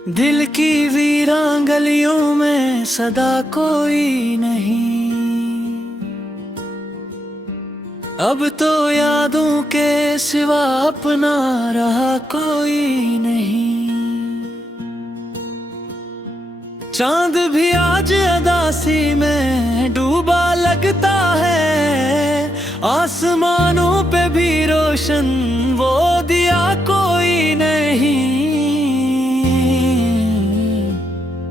दिल की वीरान गलियों में सदा कोई नहीं। अब तो यादों के सिवा अपना रहा कोई नहीं। चांद भी आज अदासी में डूबा लगता है। आसमानों पे भी रोशन वो दिया कोई नहीं।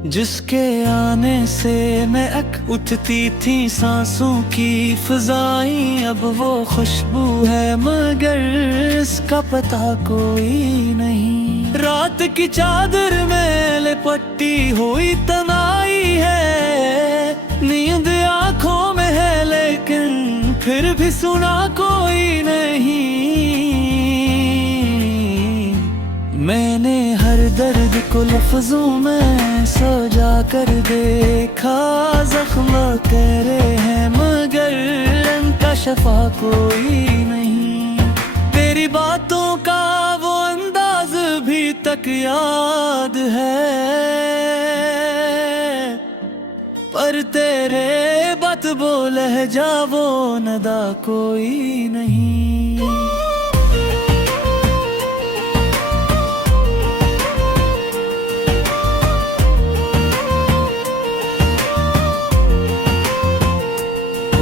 जिसके आने से महक उठती थी सांसों की फिजाएं, अब वो खुशबू है मगर इसका पता कोई नहीं। रात की चादर में लिपटी हुई तनाई है, नींद आंखों में है लेकिन फिर भी सुना कोई नहीं। मैंने हर दर्द को लफ्जों में सजा कर देखा। जख्म कह रहे हैं मगर इनका शफा कोई नहीं। तेरी बातों का वो अंदाज भी तक याद है, पर तेरे बात बोल लहजा वो नदा कोई नहीं।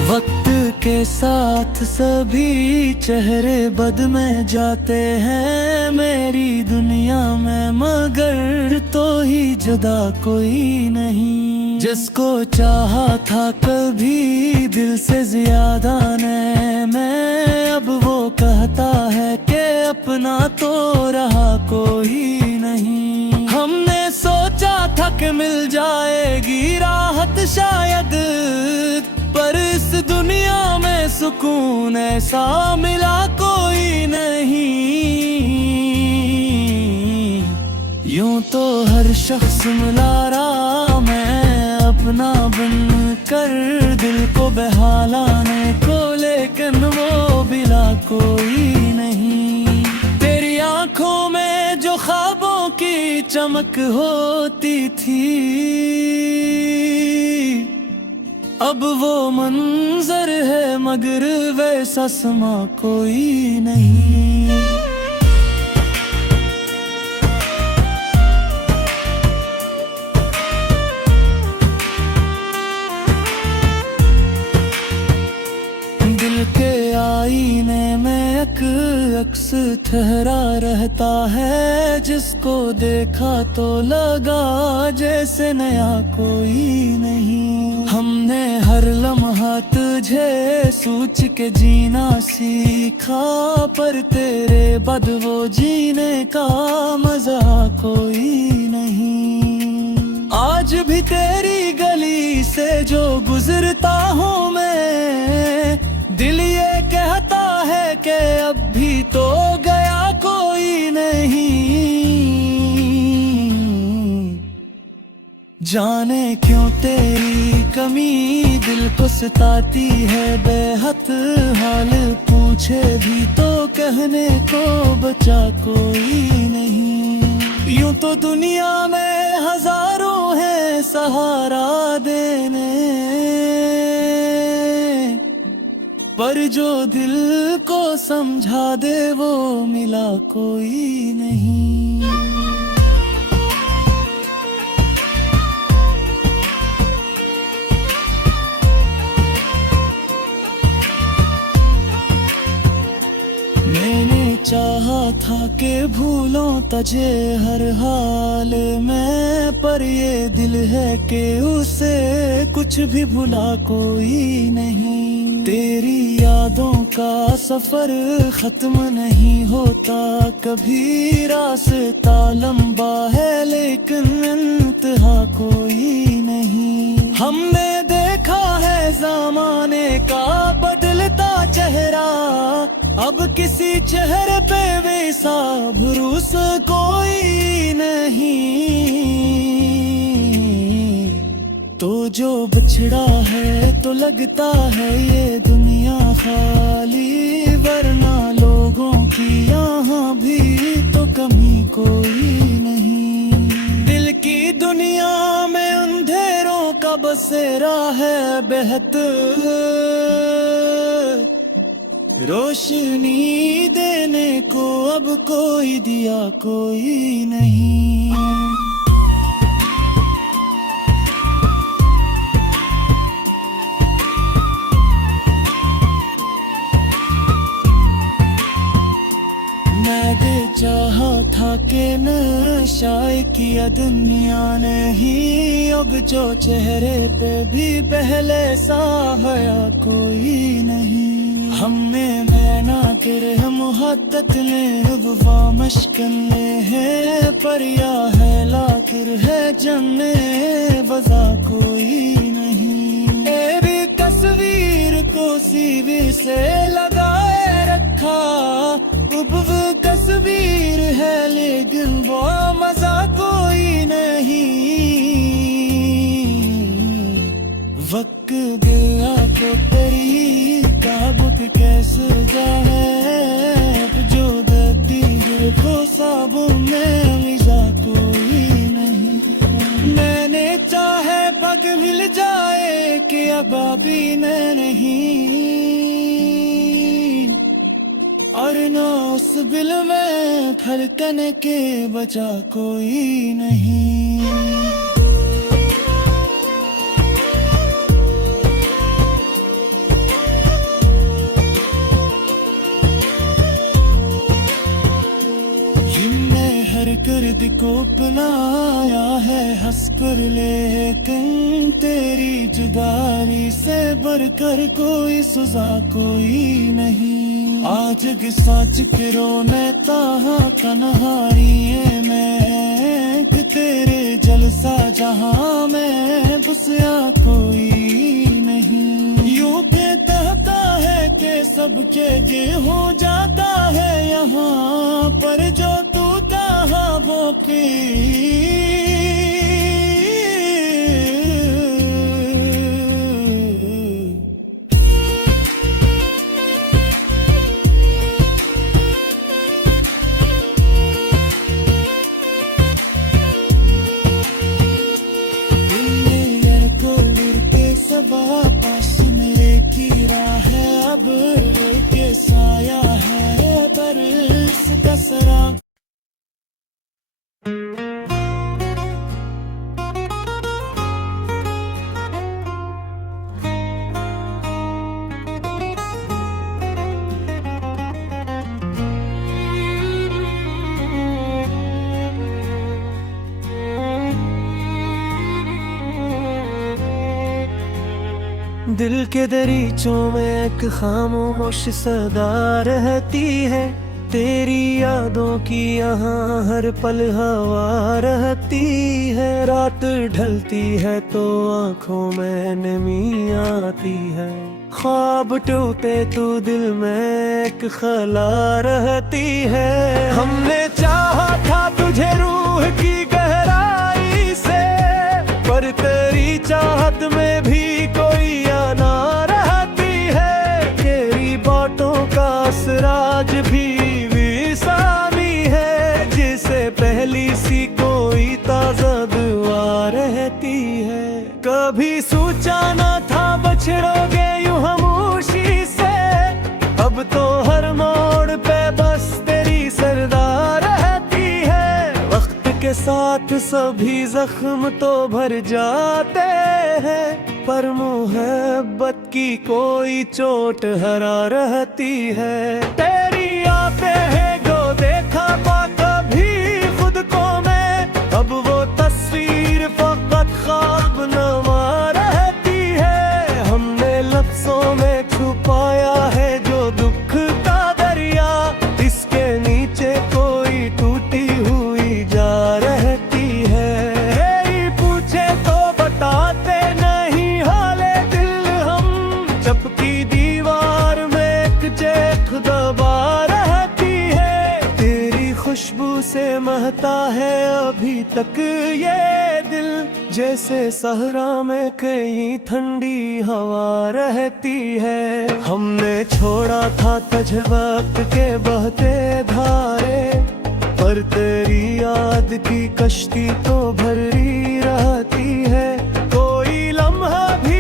वक्त के साथ सभी चेहरे बद में जाते हैं मेरी दुनिया में, मगर तो ही जुदा कोई नहीं। जिसको चाहा था कभी दिल से ज्यादा ने मैं, अब वो कहता है कि अपना तो रहा कोई नहीं। हमने सोचा था कि मिल जाएगी राहत शायद, पर इस दुनिया में सुकून ऐसा मिला कोई नहीं। यूं तो हर शख्स मिला रहा मैं अपना बन कर दिल को बहालाने को, लेकिन वो बिला कोई नहीं। तेरी आंखों में जो ख्वाबों की चमक होती थी, अब वो मंजर है मगर वैसा समा कोई नहीं। दिल के आईने में अक्स ठहरा रहता है, जिसको देखा तो लगा जैसे नया कोई नहीं। हमने हर लम्हा तुझे सोच के जीना सीखा, पर तेरे बाद वो जीने का मजा कोई नहीं। आज भी तेरी गली से जो गुजरता हूँ मैं, दिल ये कहता है कि अब भी तो गया कोई नहीं। जाने क्यों तेरी कमी दिल को सताती है बेहद, हाल पूछे भी तो कहने को बचा कोई नहीं। यूं तो दुनिया में हजारों हैं सहारा देने, पर जो दिल को समझा दे वो मिला कोई नहीं। मैंने चाहा था कि भूलों तुझे हर हाल में, पर ये दिल है कि उसे कुछ भी भुला कोई नहीं। तेरी यादों का सफर खत्म नहीं होता कभी, रास्ता लंबा है लेकिन इंतहा कोई नहीं। हमने देखा है ज़माने का बदलता चेहरा, अब किसी चेहरे पे वैसा भरोसा कोई नहीं। तो जो बिछड़ा है तो लगता है ये दुनिया खाली, वरना लोगों की यहाँ भी तो कमी कोई नहीं। दिल तेरा है बेहतर, रोशनी देने को अब कोई दिया कोई नहीं। मैंने चाहा था कि नशाए किया दुनिया ने ही, अब जो चेहरे पे भी पहले सा हया कोई नहीं। हमें मैना तेरे मुहद्दत ने वफा मशकन है, पर या है लाकिर है जन्ने वज़ा कोई नहीं। तेरी तस्वीर को सीवी से लगाए रखा, अब वो तस्वीर है लेकिन वो मजा कोई नहीं। वक्त गया तो तेरी ताबुत कैसे जाए, अब जो दती को साबुन में मिजा कोई नहीं। मैंने चाहे पग मिल जाए कि अब अभी मैं नहीं, और न उस दिल में धड़कन के बचा कोई नहीं। हर गर्द को अपनाया है हंस कर, लेकिन तेरी जुदाई से बढ़कर कोई सजा कोई नहीं। आज साच के रोने ताहा कन्हारिये में, कि तेरे जलसा जहां में बसया कोई नहीं। यूं के कहता है कि सबके ये हो जाता है यहाँ, पर जो तू चाहा वो की पास मेरे की राह है, अब के साया है बरस का सरा। दिल के दरीचों में एक खामोश सदा रहती है, तेरी यादों की यहाँ हर पल हवा रहती है। रात ढलती है तो आंखों में नमी आती है, ख्वाब टूटे तो दिल में एक खला रहती है। हमने चाहा था तुझे रूह की गहराई से, पर तेरी चाहत में भी कोई आना रहती है। तेरी बातों का असराज भी विसामी है, जिसे पहली सी कोई ताजा दुआ रहती है। कभी सोचा न था बछड़ोगे यूं खामोशी से, अब तो हर मोड़ पे बस तेरी सरदार रहती है। वक्त के साथ सभी जख्म तो भर जाते हैं, पर मुहब्बत की कोई चोट हरा रहती है। तेरी आंखें हैं जो देखा पा कभी खुद को मैं, अब वो तस्वीर फकत ख्वाब नमा रहती है। हमने लफ्जों में छुपाया है जो दुख का दरिया, इसके नीचे कोई टूटी हुई जा रहती है। यही पूछे तो बताते नहीं हाले दिल हम, चपकी दीवार में एक चेख दबा रहती है। तेरी खुशबू से महता है अभी तक ये दिल, जैसे सहरा में कहीं ठंडी हवा रहती है। हमने छोड़ा था तुझ वक्त के बहते धारे, पर तेरी याद की कश्ती तो भरी रहती है। कोई लम्हा भी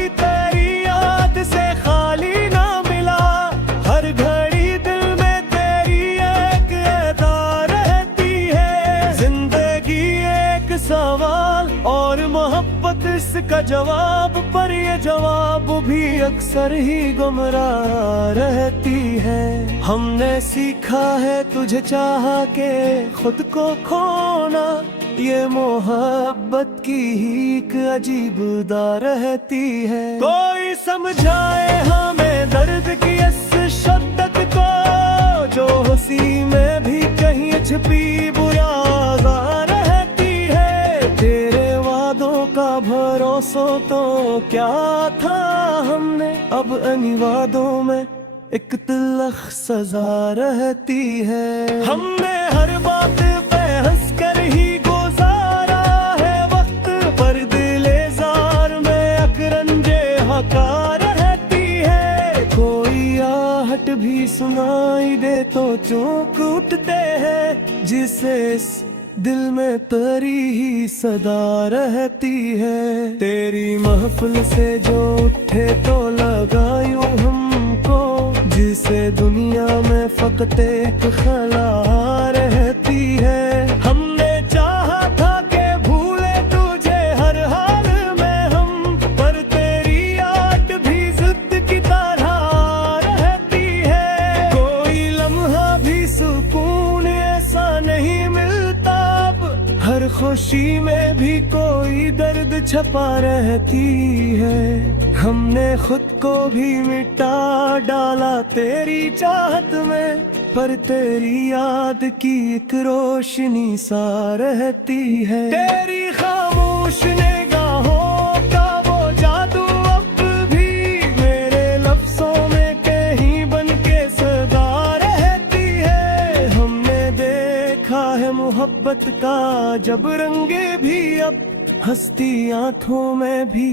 इसका जवाब, पर ये जवाब भी अक्सर ही गुमराह रहती है। हमने सीखा है तुझे चाह के खुद को खोना, ये मोहब्बत की ही एक अजीब दा रहती है। कोई समझाए हमें दर्द की इस शिद्दत को, जो हंसी में भी कहीं छिपी बुरादा रहती है। तेरे वादों का भरोसा तो क्या था हमने, अब इन वादों में एक तिलख सजा रहती है। हमने हर बात पे हंस कर ही गुजारा है वक्त, पर दिले जार में अकरंजे हकार रहती है। कोई आहट भी सुनाई दे तो चौंक उठते हैं, जिसे इस दिल में तेरी ही सदा रहती है। तेरी महफिल से जो उठे तो लगायूं हमको, जिसे दुनिया में फकत एक खला रहती है। हमने चाहा था कि भूले तुझे हर हाल में हम, पर तेरी याद भी जिद की तरह रहती है। कोई लम्हा भी सुकून ऐसा नहीं मिलता, हर खुशी में भी कोई दर्द छपा रहती है। हमने खुद को भी मिटा डाला तेरी चाहत में, पर तेरी याद की एक रोशनी सा रहती है। तेरी खामोश निगाहों का वो जादू अब भी मेरे लफ्जों में कहीं बन के सदा रहती है। हमने देखा है मोहब्बत का जब रंगे भी, अब हंसती आंखों में भी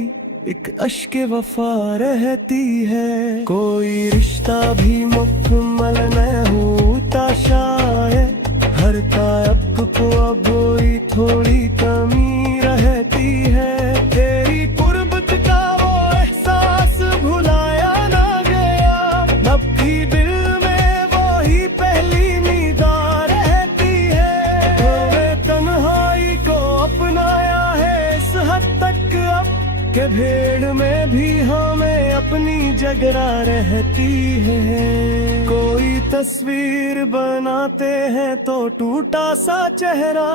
एक अश्के वफा रहती है। कोई रिश्ता भी मुकम्मल न होता शायद, हर तायब को अब ही थोड़ी कमी रहती है। तेरी कुर्बत का वो एहसास भुलाया ना गया, अब भी दिल में वो ही पहली निदा रहती है। तो तन्हाई को अपनाया है इस हद तक अब, के भीड़ में भी हमें अपनी जगह रहती है। कोई तस्वीर बनाते हैं तो टूटा सा चेहरा,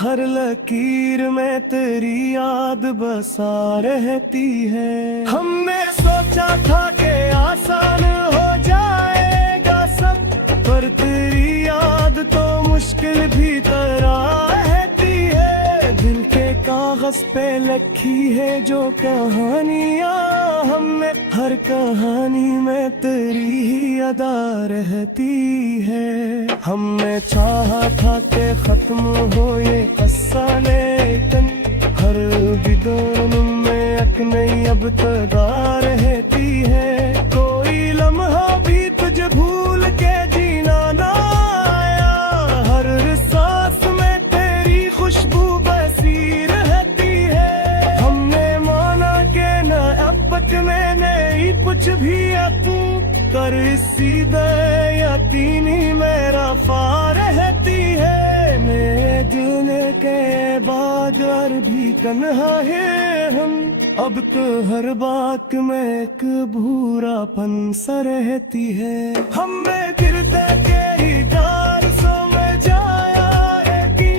हर लकीर में तेरी याद बसा रहती है। हमने सोचा था कि आसान हो जाएगा सब, पर तेरी याद तो मुश्किल भी तरह रहती है। दिल के कागज पे लिखी है जो कहानियाँ हमने, हर कहानी में तेरी ही अदा रहती है। हमने चाहा था कि खत्म हो ये किस्सा, लेकिन हर बिदौर में एक नई अब तदा रहती है। कोई लम्हा भी तुझे भूल के जीना ना आया, हर सांस में तेरी खुशबू बसी रहती है। हमने माना कि न अब तक मैंने कुछ भी तू कर सीधे यकीनी मेरा फा रहती है। मेरे दिल के बाद और भी तन्हा है हम, अब तो हर बात में एक भूरापन सा रहती है। हमें गिरते तेरी डाल समझ आया है कि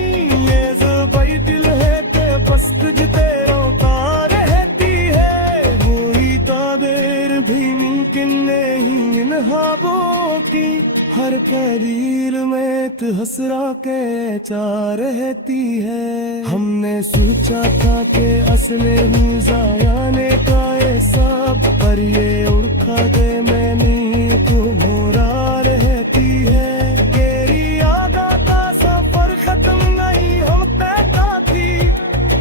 ये ज़ुबाई दिल है ते बस तुझ तेरों का रहती है। वही ताबीर भी मुमकिन नहीं इन ख्वाबों की, हर तहरीर में तो हसरा के चाह रहती है। हमने सोचा था कि असले ही जायाने का ये सब, पर ये उड़खा दे मैंने तो मोरा रहती है। तेरी याद का सफर खत्म नहीं होता थी,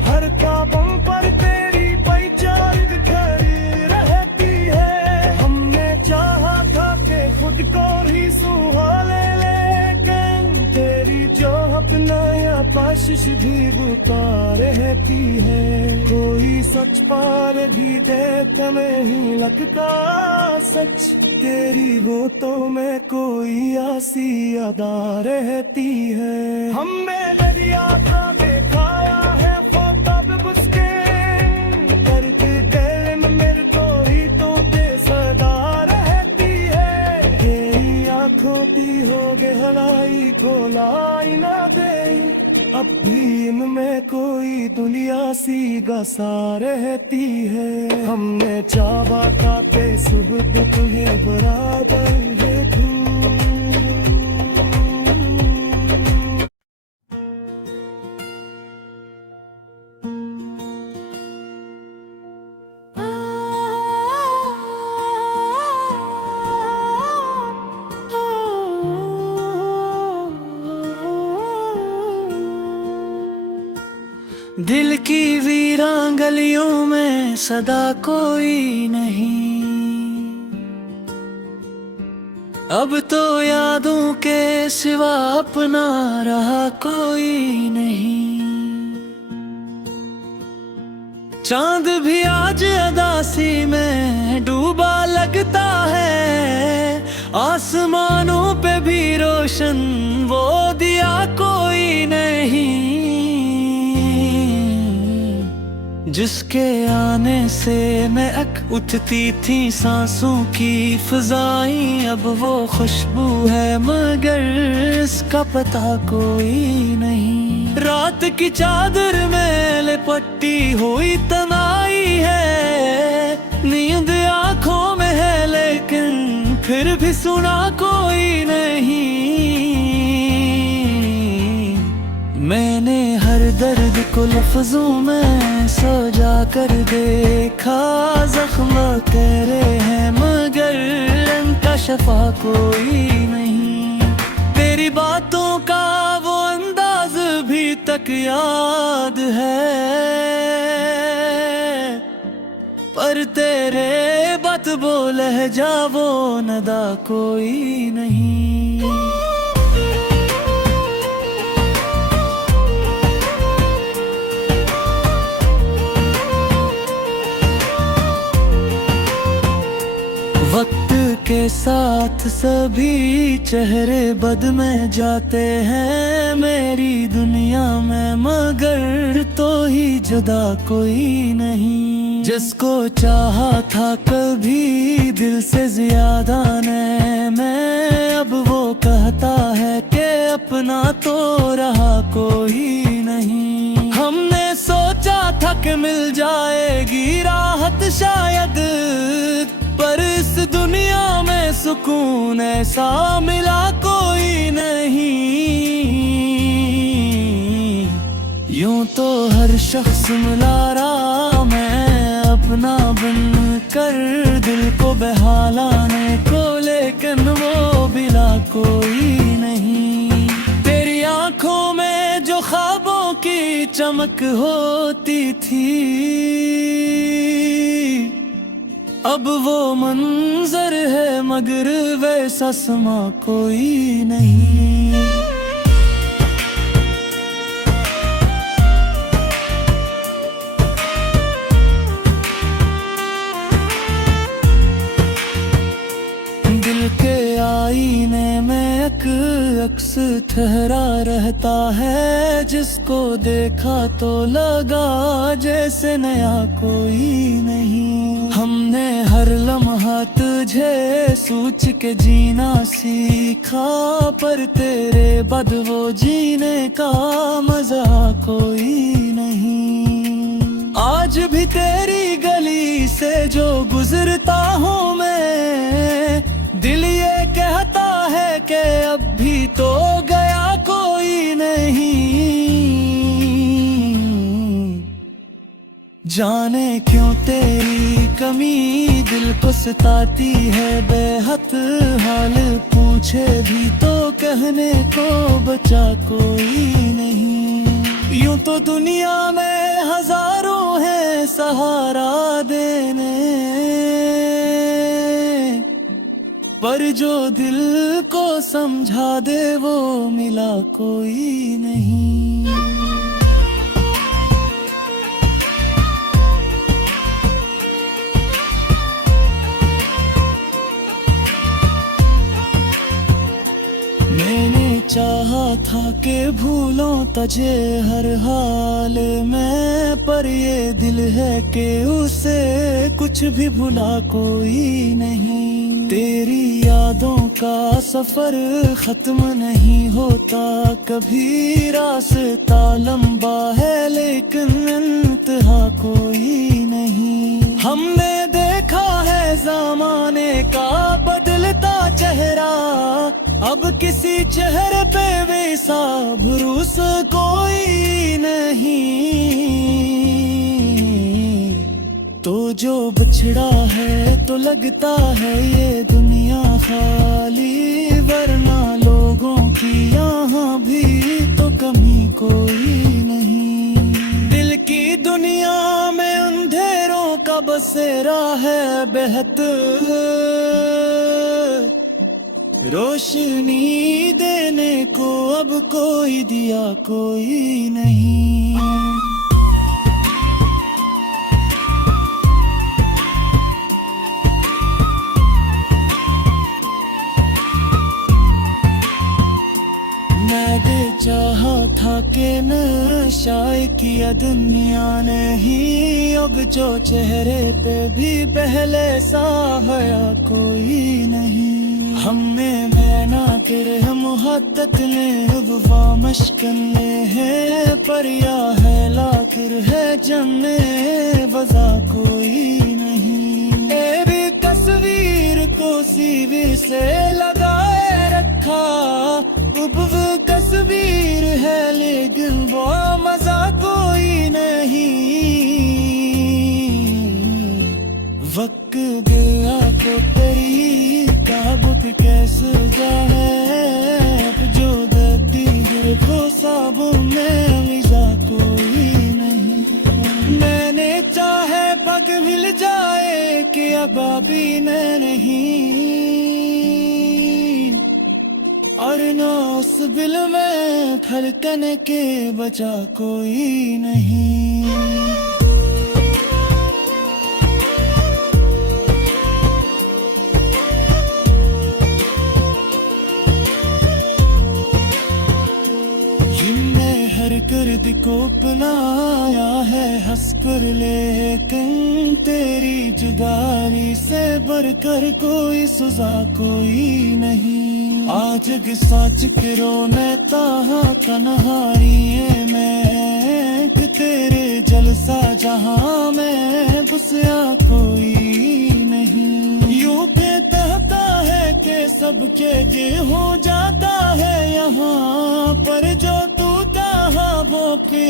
हर काबम पर तेरी पहचान खड़ी रहती है। हमने चाहा था कि खुद को ही सुहाले, लेकिन तेरी जो अपना या पाशिश भी बुता रहती है। कोई सच पार भी देता नहीं लगता सच, तेरी होठों में कोई आसी अदा रहती है। हमने दरिया का दिखाया है फोटो उसके, पर अब भी इनमें कोई दुनिया सी गसा रहती है। हमने चावा खाते सुबह तुझे बराबर है तू। दिल की वीरान गलियों में सदा कोई नहीं, अब तो यादों के सिवा अपना रहा कोई नहीं। चांद भी आज अदासी में डूबा लगता है, आसमानों पे भी रोशन वो दिया कोई नहीं। जिसके आने से महक उठती थी सांसों की फिजाएं, अब वो खुशबू है मगर इसका पता कोई नहीं। रात की चादर में लिपटी हुई तनाई है, नींद आंखों में है लेकिन फिर भी सुना कोई नहीं। मैंने हर दर्द को लफ्जों में सजा कर देखा, जख्म तेरे हैं मगर इनका शफा कोई नहीं। तेरी बातों का वो अंदाज भी तक याद है, पर तेरे बात बोले लहजा वो नदा कोई नहीं। वक्त के साथ सभी चेहरे बद में जाते हैं मेरी दुनिया में, मगर तो ही जुदा कोई नहीं। जिसको चाहा था कभी दिल से ज्यादा ने मैं, अब वो कहता है कि अपना तो रहा कोई नहीं। हमने सोचा था कि मिल जाएगी राहत शायद, पर इस दुनिया में सुकून ऐसा मिला कोई नहीं। यूं तो हर शख्स मिला रहा मैं अपना बनकर दिल को बहालाने को, लेकिन वो बिला कोई नहीं। तेरी आंखों में जो ख्वाबों की चमक होती थी, अब वो मंजर है मगर वैसा समा कोई नहीं। दिल के आईने में अक्स ठहरा रहता है, जिसको देखा तो लगा जैसे नया कोई नहीं। हमने हर लम्हा तुझे सोच के जीना सीखा, पर तेरे बाद वो जीने का मजा कोई नहीं। आज भी तेरी गली से जो गुजरता हूँ मैं, दिल ये कहता है कि अब भी तो गया कोई नहीं। जाने क्यों तेरी कमी दिल को सताती है बेहद, हाल पूछे भी तो कहने को बचा कोई नहीं। यूं तो दुनिया में हजारों हैं सहारा देने, पर जो दिल को समझा दे वो मिला कोई नहीं। मैंने चाहा था कि भूलों तुझे हर हाल में, पर ये दिल है कि उसे कुछ भी भुला कोई नहीं। तेरी यादों का सफर खत्म नहीं होता कभी, रास्ता लंबा है लेकिन इंतहा कोई नहीं। हमने देखा है ज़माने का बदलता चेहरा, अब किसी चेहरे पे भी सा भरोसा कोई नहीं। तो जो बिछड़ा है तो लगता है ये दुनिया खाली, वरना लोगों की यहाँ भी तो कमी कोई नहीं। दिल की दुनिया में अंधेरों का बसेरा है बेहतर, रोशनी देने को अब कोई दिया कोई नहीं। मैंने चाहा था कि नशाए किया दुनिया नहीं, अब जो चेहरे पे भी पहले सा हया कोई नहीं। हमें मैना तेरे मुहद्दत ने वफा मशकन में है, पर या है लाखिर है जमने वज़ा कोई नहीं। ए भी तस्वीर को सीवी से लगाए रखा, अब वो तस्वीर है लेकिन वो मजा कोई नहीं। वक्त गया को तेरी ताबुत कैसे जाए, जो दर्दी दिल को साबों में मिजा कोई नहीं। मैंने चाहे पग मिल जाए कि अब अभी मैं नहीं, और ना उस दिल में धड़कन के बचा कोई नहीं। गर्द को अपनाया है हंस कर, लेकिन तेरी जुदाई से बढ़कर कोई सजा कोई नहीं। आज साच के रोने ताहा तन्हारी में, कि तेरे जलसा जहां में घुसया कोई नहीं। यूं के कहता है कि सबके ये हो जाता है यहाँ, पर जो तू चाहा वो भी